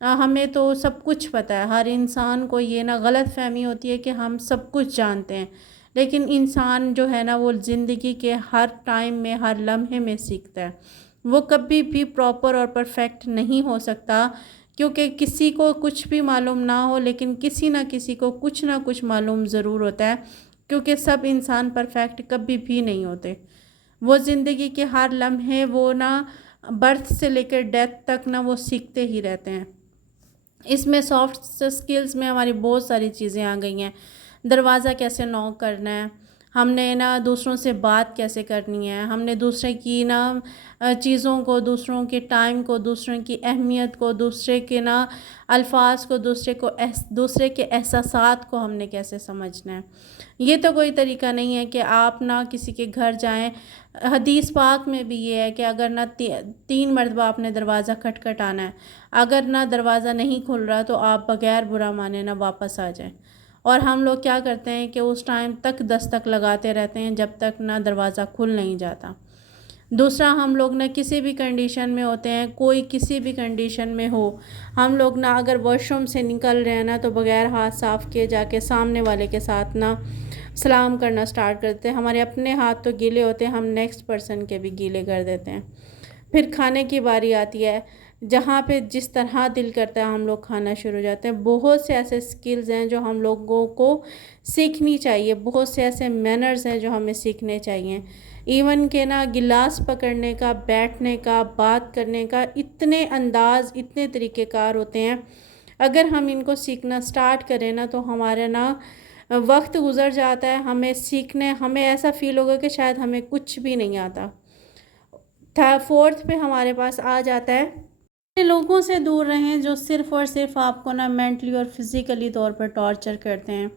ہمیں تو سب کچھ پتہ ہے. ہر انسان کو یہ نا غلط فہمی ہوتی ہے کہ ہم سب کچھ جانتے ہیں، لیکن انسان جو ہے نا وہ زندگی کے ہر ٹائم میں، ہر لمحے میں سیکھتا ہے. وہ کبھی بھی پراپر اور پرفیکٹ نہیں ہو سکتا، کیونکہ کسی کو کچھ بھی معلوم نہ ہو لیکن کسی نہ کسی کو کچھ نہ کچھ معلوم ضرور ہوتا ہے، کیونکہ سب انسان پرفیکٹ کبھی بھی نہیں ہوتے. وہ زندگی کے ہر لمحے وہ نا برتھ سے لے کر ڈیتھ تک نا وہ سیکھتے ہی رہتے ہیں. اس میں سافٹ اسکلز میں ہماری بہت ساری چیزیں آ گئی ہیں. دروازہ کیسے نوک کرنا ہے، ہم نے نا دوسروں سے بات کیسے کرنی ہے، ہم نے دوسرے کی نا چیزوں کو، دوسروں کے ٹائم کو، دوسروں کی اہمیت کو، دوسرے کے نا الفاظ کو، دوسرے کے احساسات کو ہم نے کیسے سمجھنا ہے. یہ تو کوئی طریقہ نہیں ہے کہ آپ نا کسی کے گھر جائیں. حدیث پاک میں بھی یہ ہے کہ اگر نہ 3 مرتبہ آپ نے دروازہ کھٹکھٹانا ہے، اگر نہ دروازہ نہیں کھل رہا تو آپ بغیر برا مانے نہ واپس آ جائیں. اور ہم لوگ کیا کرتے ہیں کہ اس ٹائم تک دستک لگاتے رہتے ہیں جب تک نہ دروازہ کھل نہیں جاتا. دوسرا، ہم لوگ نہ کسی بھی کنڈیشن میں ہوتے ہیں، کوئی کسی بھی کنڈیشن میں ہو، ہم لوگ نہ اگر واش روم سے نکل رہے ہیں نا تو بغیر ہاتھ صاف کیے جا کے سامنے والے کے ساتھ نہ سلام کرنا سٹارٹ کرتے ہیں. ہمارے اپنے ہاتھ تو گیلے ہوتے ہیں، ہم نیکسٹ پرسن کے بھی گیلے کر دیتے ہیں. پھر کھانے کی باری آتی ہے، جہاں پہ جس طرح دل کرتا ہے ہم لوگ کھانا شروع ہو جاتے ہیں. بہت سے ایسے سکلز ہیں جو ہم لوگوں کو سیکھنی چاہیے، بہت سے ایسے مینرز ہیں جو ہمیں سیکھنے چاہیے. ایون کہ نا گلاس پکڑنے کا، بیٹھنے کا، بات کرنے کا اتنے انداز، اتنے طریقہ کار ہوتے ہیں. اگر ہم ان کو سیکھنا سٹارٹ کریں نا تو ہمارے نا وقت گزر جاتا ہے، ہمیں ایسا فیل ہوگا کہ شاید ہمیں کچھ بھی نہیں آتا. 4th پہ ہمارے پاس آ جاتا ہے، ایسے لوگوں سے دور رہیں جو صرف اور صرف آپ کو نا مینٹلی اور فزیکلی طور پر ٹارچر کرتے ہیں.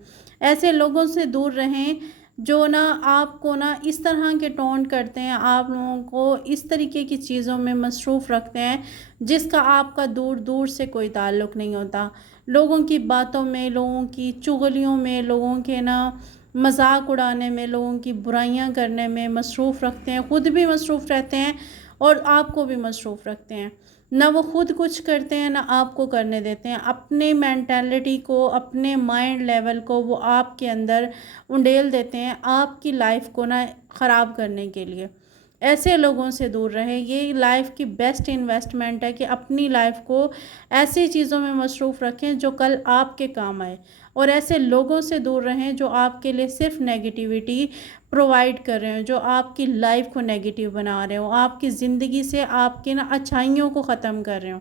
ایسے لوگوں سے دور رہیں جو نا آپ کو نا اس طرح کے ٹونٹ کرتے ہیں، آپ لوگوں کو اس طریقے کی چیزوں میں مصروف رکھتے ہیں جس کا آپ کا دور دور سے کوئی تعلق نہیں ہوتا. لوگوں کی باتوں میں، لوگوں کی چغلیوں میں، لوگوں کے نا مذاق اڑانے میں، لوگوں کی برائیاں کرنے میں مصروف رکھتے ہیں. خود بھی مصروف رہتے ہیں اور آپ کو بھی مصروف رکھتے ہیں. نہ وہ خود کچھ کرتے ہیں، نہ آپ کو کرنے دیتے ہیں. اپنے مینٹیلٹی کو، اپنے مائنڈ لیول کو وہ آپ کے اندر انڈیل دیتے ہیں آپ کی لائف کو نا خراب کرنے کے لیے. ایسے لوگوں سے دور رہیں. یہ لائف کی بیسٹ انویسٹمنٹ ہے کہ اپنی لائف کو ایسی چیزوں میں مصروف رکھیں جو کل آپ کے کام آئے، اور ایسے لوگوں سے دور رہیں جو آپ کے لیے صرف نیگیٹیوٹی پرووائڈ کر رہے ہیں، جو آپ کی لائف کو نیگیٹیو بنا رہے ہوں، آپ کی زندگی سے آپ کی نا اچھائیوں کو ختم کر رہے ہوں،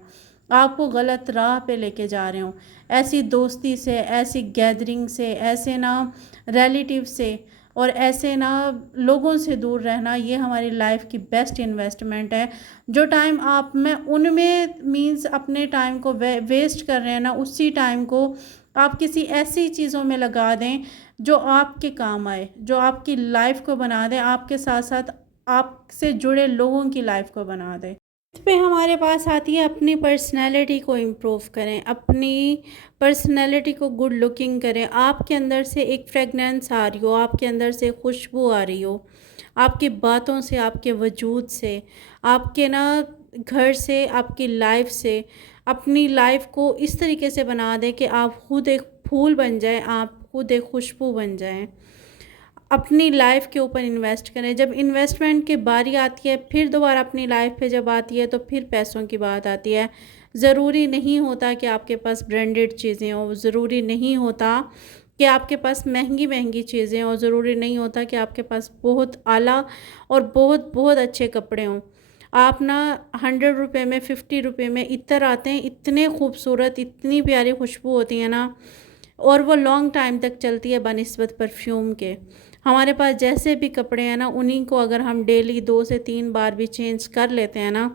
آپ کو غلط راہ پہ لے کے جا رہے ہوں. ایسی دوستی سے، ایسی گیدرنگ سے، ایسے نا ریلیٹیو سے اور ایسے نا لوگوں سے دور رہنا، یہ ہماری لائف کی بیسٹ انویسٹمنٹ ہے. جو ٹائم آپ میں ان میں مینز اپنے ٹائم کو ویسٹ کر رہے ہیں نا، اسی ٹائم کو آپ کسی ایسی چیزوں میں لگا دیں جو آپ کے کام آئے، جو آپ کی لائف کو بنا دے، آپ کے ساتھ ساتھ آپ سے جڑے لوگوں کی لائف کو بنا دے. اس پہ ہمارے پاس آتی ہے اپنی پرسنالٹی کو امپروو کریں، اپنی پرسنالٹی کو گڈ لکنگ کریں. آپ کے اندر سے ایک فریگنینس آ رہی ہو، آپ کے اندر سے خوشبو آ رہی ہو، آپ کی باتوں سے، آپ کے وجود سے، آپ کے نا گھر سے، آپ کی لائف سے. اپنی لائف کو اس طریقے سے بنا دیں کہ آپ خود ایک پھول بن جائیں، آپ خود ایک خوشبو بن جائیں. اپنی لائف کے اوپر انویسٹ کریں. جب انویسٹمنٹ کی باری آتی ہے، پھر دوبارہ اپنی لائف پہ جب آتی ہے تو پھر پیسوں کی بات آتی ہے. ضروری نہیں ہوتا کہ آپ کے پاس برانڈڈ چیزیں ہوں، ضروری نہیں ہوتا کہ آپ کے پاس مہنگی مہنگی چیزیں ہوں، ضروری نہیں ہوتا کہ آپ کے پاس بہت اعلیٰ اور بہت بہت اچھے کپڑے ہوں. آپ نا 100 روپے میں، 50 روپے میں عطر آتے ہیں، اتنے خوبصورت، اتنی پیاری خوشبو ہوتی ہے نا، اور وہ لانگ ٹائم تک چلتی ہے بنسبت پرفیوم کے. ہمارے پاس جیسے بھی کپڑے ہیں نا، انہیں کو اگر ہم ڈیلی 2 سے 3 بار بھی چینج کر لیتے ہیں نا،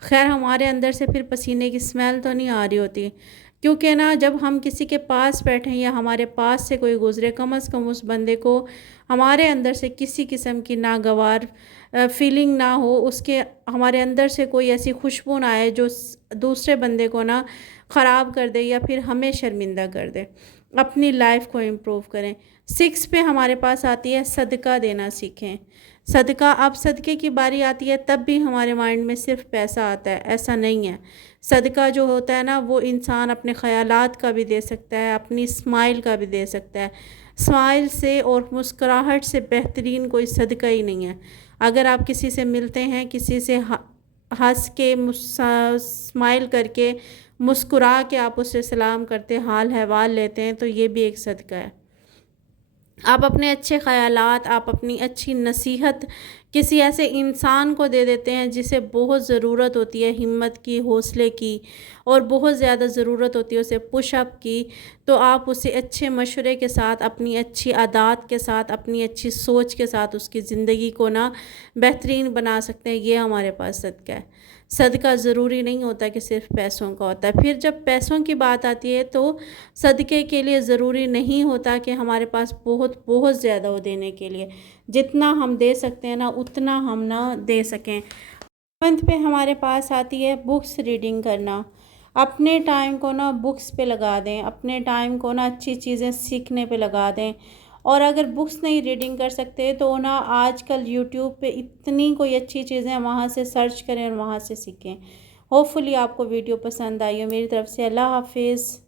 خیر ہمارے اندر سے پھر پسینے کی اسمیل تو نہیں آ رہی ہوتی. کیونکہ نا جب ہم کسی کے پاس بیٹھیں یا ہمارے پاس سے کوئی گزرے، کم از کم اس بندے کو ہمارے اندر سے کسی قسم کی ناگوار فیلنگ نہ ہو، اس کے ہمارے اندر سے کوئی ایسی خوشبو نہ آئے جو دوسرے بندے کو نا خراب کر دے یا پھر ہمیں شرمندہ کر دے. اپنی لائف کو امپروو کریں. 6 پہ ہمارے پاس آتی ہے صدقہ دینا سیکھیں. صدقہ، اب صدقے کی باری آتی ہے تب بھی ہمارے مائنڈ میں صرف پیسہ آتا ہے، ایسا نہیں ہے. صدقہ جو ہوتا ہے نا وہ انسان اپنے خیالات کا بھی دے سکتا ہے، اپنی اسمائل کا بھی دے سکتا ہے۔ اسمائل سے اور مسکراہٹ سے بہترین کوئی صدقہ ہی نہیں ہے۔ اگر آپ کسی سے ملتے ہیں، کسی سے ہنس کے اسمائل کر کے مسکرا کے آپ اس سے سلام کرتے، حال احوال لیتے ہیں، تو یہ بھی ایک صدقہ ہے۔ آپ اپنے اچھے خیالات، آپ اپنی اچھی نصیحت کسی ایسے انسان کو دے دیتے ہیں جسے بہت ضرورت ہوتی ہے ہمت کی، حوصلے کی، اور بہت زیادہ ضرورت ہوتی ہے اسے پش اپ کی، تو آپ اسے اچھے مشورے کے ساتھ، اپنی اچھی عادات کے ساتھ، اپنی اچھی سوچ کے ساتھ اس کی زندگی کو بہترین بنا سکتے ہیں۔ یہ ہمارے پاس صدقہ ہے۔ صدقہ ضروری نہیں ہوتا کہ صرف پیسوں کا ہوتا ہے۔ پھر جب پیسوں کی بات آتی ہے تو صدقے کے لیے ضروری نہیں ہوتا کہ ہمارے پاس بہت زیادہ ہو دینے کے لیے۔ جتنا ہم دے سکتے ہیں اتنا ہم دے سکیں۔ منتھ پہ ہمارے پاس آتی ہے بکس ریڈنگ کرنا۔ اپنے ٹائم کو بکس پہ لگا دیں، اپنے ٹائم کو اچھی چیزیں سیکھنے پہ لگا دیں۔ اور اگر بکس نہیں ریڈنگ کر سکتے تو آج کل یوٹیوب پہ اتنی کوئی اچھی چیزیں، وہاں سے سرچ کریں اور وہاں سے سیکھیں۔ ہوپ فلی آپ کو ویڈیو پسند آئی ہو۔ میری طرف سے اللہ حافظ۔